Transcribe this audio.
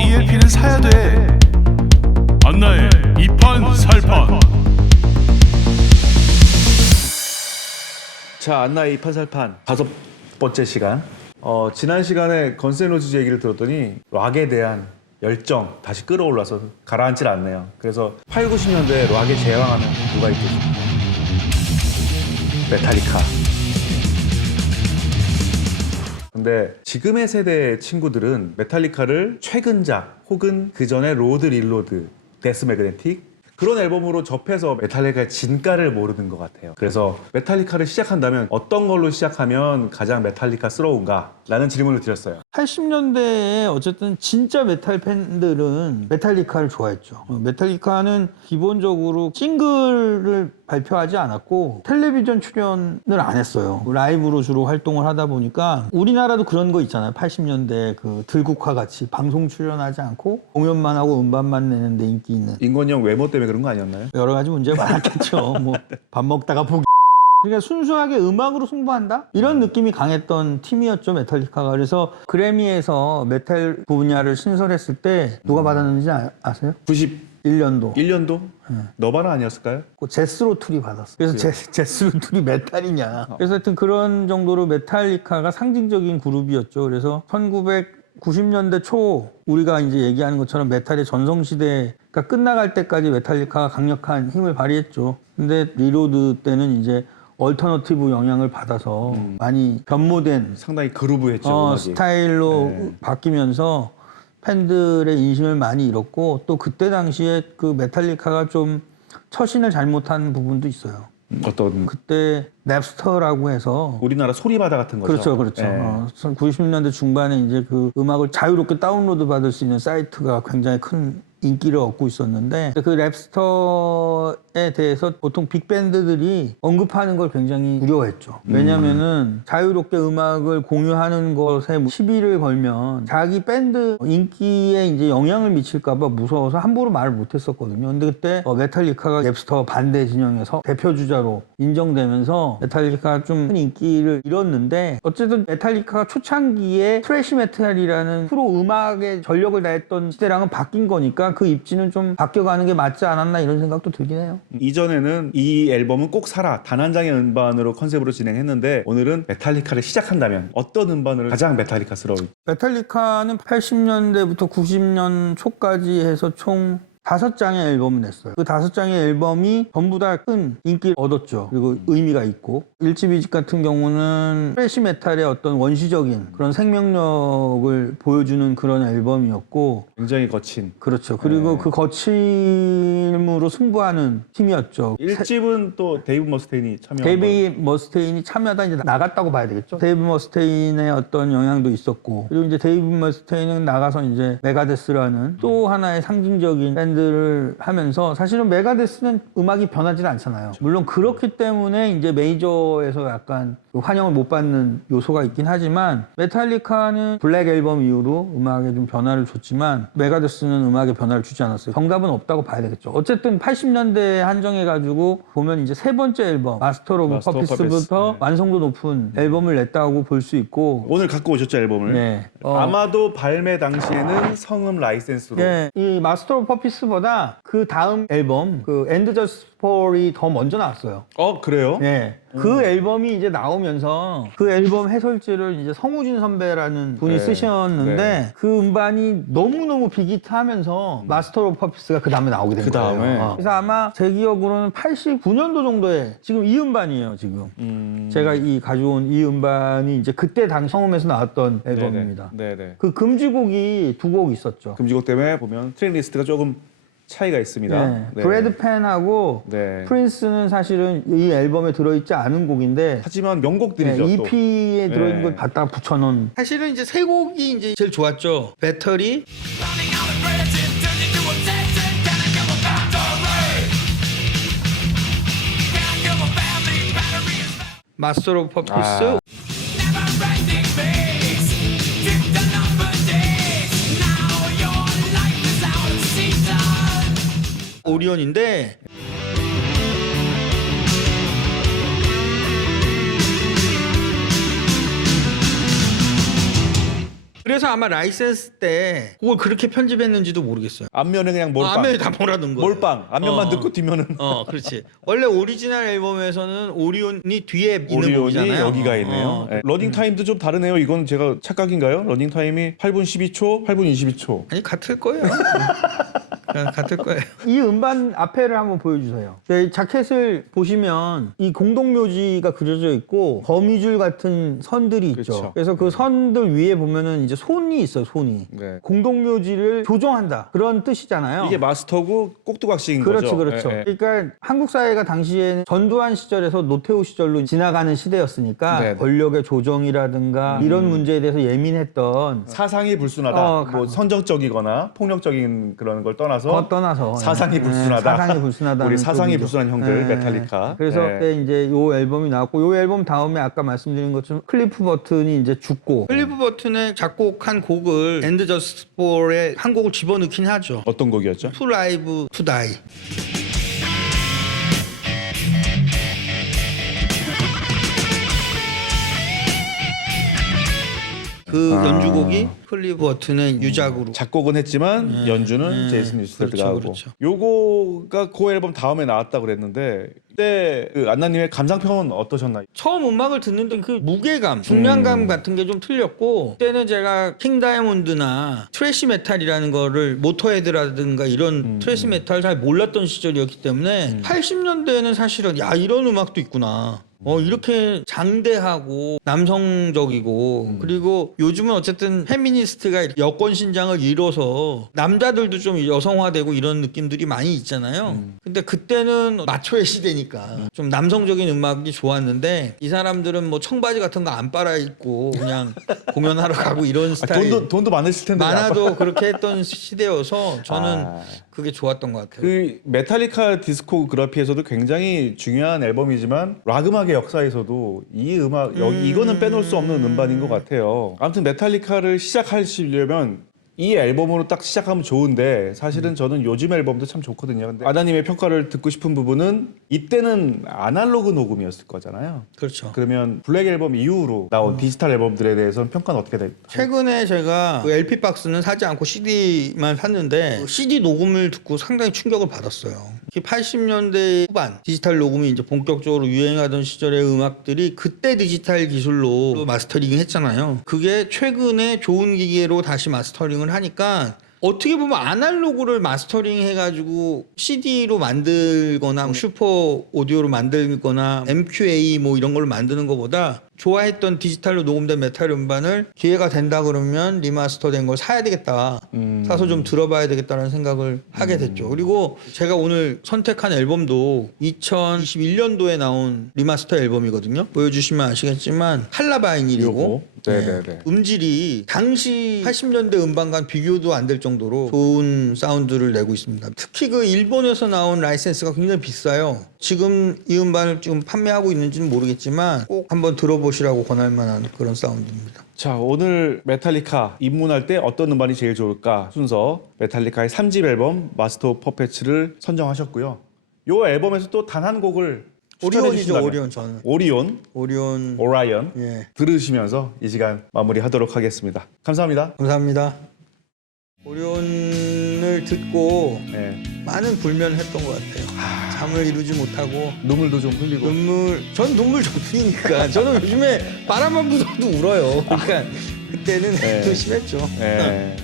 ELP는 사야 돼. 안나의 이판 살판. 자, 안나의 이판살판 5번째 시간. 지난 시간에 건센로지즈 얘기를 들었더니 락에 대한 열정 다시 끌어올라서 가라앉질 않네요. 그래서 8, 90년대 락의 제왕하면 누가 있겠죠? 메탈리카. 근데 지금의 세대 친구들은 메탈리카를 최근작 혹은 그 전에 로드 릴로드, 데스 매그네틱 그런 앨범으로 접해서 메탈리카의 진가를 모르는 것 같아요. 그래서 메탈리카를 시작한다면 어떤 걸로 시작하면 가장 메탈리카스러운가? 라는 질문을 드렸어요. 80년대에 어쨌든 진짜 메탈 팬들은 메탈리카를 좋아했죠. 메탈리카는 기본적으로 싱글을 발표하지 않았고 텔레비전 출연을 안 했어요. 라이브로 주로 활동을 하다 보니까 우리나라도 그런 거 있잖아요. 80년대 그 들국화 같이 방송 출연하지 않고 공연만 하고 음반만 내는데 인기 있는. 인권형 외모 때문에 그런 거 아니었나요? 여러 가지 문제가 많았겠죠. 뭐 밥 먹다가 보기. 그러니까 순수하게 음악으로 승부한다? 이런 느낌이 강했던 팀이었죠, 메탈리카가. 그래서 그래미에서 메탈 분야를 신설했을 때 누가 받았는지 아세요? 91년도? 1년도? 너바나 아니었을까요? 그 제스로툴이 받았어. 그래서 제스로툴이 메탈이냐. 그래서 하여튼 그런 정도로 메탈리카가 상징적인 그룹이었죠. 그래서 1990년대 초 우리가 이제 얘기하는 것처럼 메탈의 전성시대가 끝나갈 때까지 메탈리카가 강력한 힘을 발휘했죠. 근데 리로드 때는 이제 얼터너티브 영향을 받아서 많이 변모된 상당히 그루브했죠. 음악이. 스타일로 바뀌면서 팬들의 인심을 많이 잃었고 또 그때 당시에 그 메탈리카가 좀 처신을 잘못한 부분도 있어요. 어떤 그때 넵스터라고 해서 우리나라 소리바다 같은 거죠. 그렇죠. 네. 90년대 중반에 이제 그 음악을 자유롭게 다운로드 받을 수 있는 사이트가 굉장히 큰 인기를 얻고 있었는데 그 랩스터에 대해서 보통 빅밴드들이 언급하는 걸 굉장히 두려워했죠. 왜냐면은 자유롭게 음악을 공유하는 것에 시비를 걸면 자기 밴드 인기에 이제 영향을 미칠까봐 무서워서 함부로 말을 못했었거든요. 근데 그때 메탈리카가 랩스터 반대 진영에서 대표 주자로 인정되면서 메탈리카가 좀 큰 인기를 잃었는데 어쨌든 메탈리카가 초창기에 트래시 메탈이라는 프로 음악에 전력을 다했던 시대랑은 바뀐 거니까 그 입지는 좀 바뀌어가는 게 맞지 않았나 이런 생각도 들긴 해요. 이전에는 이 앨범은 꼭 사라 단 한 장의 음반으로 컨셉으로 진행했는데 오늘은 메탈리카를 시작한다면 어떤 음반을 가장 메탈리카스러운? 메탈리카는 80년대부터 90년 초까지 해서 총 5장의 앨범을 냈어요. 그 5장의 앨범이 전부 다 큰 인기를 얻었죠. 그리고 의미가 있고 1집, 2집 같은 경우는 트래시 메탈의 어떤 원시적인 그런 생명력을 보여주는 그런 앨범이었고 굉장히 거친. 그렇죠. 그리고 그 거침으로 승부하는 팀이었죠. 1집은 또 데이브 머스테인이 참여한 데이브 머스테인이 참여하다 이제 나갔다고 봐야 되겠죠. 데이브 머스테인의 어떤 영향도 있었고 그리고 이제 데이브 머스테인은 나가서 이제 메가데스라는 또 하나의 상징적인 밴드를 하면서 사실은 메가데스는 음악이 변하지 않잖아요. 물론 그렇기 때문에 이제 메이저에서 약간 환영을 못 받는 요소가 있긴 하지만 메탈리카는 블랙 앨범 이후로 음악에 좀 변화를 줬지만 메가데스는 음악에 변화를 주지 않았어요. 정답은 없다고 봐야 되겠죠. 어쨌든 80년대에 한정해가지고 보면 이제 세 번째 앨범 마스터 오브 퍼피스부터 완성도 높은 앨범을 냈다고 볼 수 있고 오늘 갖고 오셨죠 앨범을? 네. 아마도 발매 당시에는 성음 라이센스로 네, 이 마스터 오브 퍼피스보다 그 다음 앨범 그 엔드 저스트 폴이 더 먼저 나왔어요. 그래요? 네. 그 앨범이 이제 나오면서 그 앨범 해설지를 이제 성우진 선배라는 분이 쓰셨는데 그 음반이 너무너무 빅히트하면서 마스터 오브 퍼피스가 그 다음에 나오게 된 거예요. 그래서 아마 제 기억으로는 89년도 정도에 지금 이 음반이에요, 지금. 제가 이 가져온 이 음반이 이제 그때 당시 성음에서 나왔던 앨범입니다. 네네. 그 금지곡이 2곡 있었죠. 금지곡 때문에 보면 트랙 리스트가 조금 차이가 있습니다. 네. 브래드 펜하고 프린스는 사실은 이 앨범에 들어있지 않은 곡인데 하지만 명곡들이죠. EP에 들어있는 걸 갖다가 붙여놓은 사실은 이제 세 곡이 이제 제일 좋았죠. 배터리 마스터 오브 퍼피스 오리온인데 그래서 아마 라이센스 때 그걸 그렇게 편집했는지도 모르겠어요. 앞면에 그냥 몰빵. 앞면에 다 몰아둔 거예요. 몰빵. 앞면만 듣고 뒷면은 그렇지. 원래 오리지널 앨범에서는 오리온이 뒤에 있는 오리온이 곡이잖아요. 여기가 있네요. 네. 러닝 타임도 좀 다르네요. 이건 제가 착각인가요? 러닝 타임이 8분 12초, 8분 22초. 아니 같을 거예요. 같을 거예요. 이 음반 앞에를 한번 보여주세요. 이 자켓을 보시면 이 공동묘지가 그려져 있고 거미줄 같은 선들이 있죠. 그렇죠. 그래서 그 선들 위에 보면은 이제 손이 있어요. 손이. 네. 공동묘지를 조정한다. 그런 뜻이잖아요. 이게 마스터고 꼭두각시인 그렇죠, 거죠. 그렇죠. 네, 네. 그러니까 한국 사회가 당시에는 전두환 시절에서 노태우 시절로 지나가는 시대였으니까 네, 네. 권력의 조정이라든가 이런 문제에 대해서 예민했던 사상이 불순하다. 뭐 선정적이거나 폭력적인 그런 걸 떠나서 사상이 불순하다. 사상이 불순하다. 우리 사상이 불순한 형들 메탈리카. 그래서 네. 그때 이제 요 앨범이 나왔고 요 앨범 다음에 아까 말씀드린 것처럼 클리프 버튼이 이제 죽고 클리프 버튼의 작곡한 곡을 엔드 저스트 포의 한 곡을 집어넣긴 하죠. 어떤 곡이었죠? 투 라이브 투 다이. 그 연주곡이 클리프 버튼의 유작으로 작곡은 했지만 연주는 제이슨 뉴스테드가 하고. 그렇죠. 요거가 그 앨범 다음에 나왔다고 그랬는데 그때 그 안나님의 감상평은 어떠셨나요? 처음 음악을 듣는데 그 무게감, 중량감 같은 게 좀 틀렸고 그때는 제가 킹 다이아몬드나 트래시 메탈이라는 거를 모터헤드라든가 이런 트래시 메탈 잘 몰랐던 시절이었기 때문에 80년대에는 사실은 야 이런 음악도 있구나. 이렇게 장대하고 남성적이고 그리고 요즘은 어쨌든 페미니스트가 여권 신장을 이뤄서 남자들도 좀 여성화되고 이런 느낌들이 많이 있잖아요. 근데 그때는 마초의 시대니까 좀 남성적인 음악이 좋았는데 이 사람들은 뭐 청바지 같은 거 안 빨아 입고 그냥 공연하러 가고 이런 스타일. 돈도 많으실 텐데. 많아도 그렇게 했던 시대여서 저는 그게 좋았던 것 같아요. 그 메탈리카 디스코그래피에서도 굉장히 중요한 앨범이지만 락 음악의 역사에서도 이 음악 이거는 빼놓을 수 없는 음반인 것 같아요. 아무튼 메탈리카를 시작하시려면 이 앨범으로 딱 시작하면 좋은데 사실은 저는 요즘 앨범도 참 좋거든요. 근데 아다님의 평가를 듣고 싶은 부분은 이때는 아날로그 녹음이었을 거잖아요. 그렇죠. 그러면 블랙 앨범 이후로 나온 디지털 앨범들에 대해서는 평가는 어떻게 될까요? 최근에 제가 그 LP 박스는 사지 않고 CD만 샀는데 CD 녹음을 듣고 상당히 충격을 받았어요. 80년대 후반 디지털 녹음이 이제 본격적으로 유행하던 시절의 음악들이 그때 디지털 기술로 마스터링 했잖아요. 그게 최근에 좋은 기계로 다시 마스터링을 하니까 어떻게 보면 아날로그를 마스터링 해가지고 CD로 만들거나 뭐 슈퍼 오디오로 만들거나 MQA 뭐 이런 걸로 만드는 것보다 좋아했던 디지털로 녹음된 메탈 음반을 기회가 된다 그러면 리마스터된 걸 사야 되겠다. 사서 좀 들어봐야 되겠다는 생각을 하게 됐죠. 그리고 제가 오늘 선택한 앨범도 2021년도에 나온 리마스터 앨범이거든요. 보여주시면 아시겠지만 칼라바이닐이고 네네네. 음질이 당시 80년대 음반과 비교도 안 될 정도로 좋은 사운드를 내고 있습니다. 특히 그 일본에서 나온 라이센스가 굉장히 비싸요. 지금 이 음반을 지금 판매하고 있는지는 모르겠지만 꼭 한번 들어보시라고 권할 만한 그런 사운드입니다. 자, 오늘 메탈리카 입문할 때 어떤 음반이 제일 좋을까 순서 메탈리카의 3집 앨범 마스터 오브 퍼펫츠를 선정하셨고요. 이 앨범에서 또 단 한 곡을 오리온이죠. 오리온 저는. 오리온. 오라이언 예. 들으시면서 이 시간 마무리하도록 하겠습니다. 감사합니다. 감사합니다. 오리온을 듣고 네. 많은 불면했던 것 같아요. 잠을 이루지 못하고 눈물도 좀 흘리고. 전 눈물 전문이니까 저는 요즘에 바람만 불어도 울어요. 그러니까 그때는 네. 더 심했죠. 네.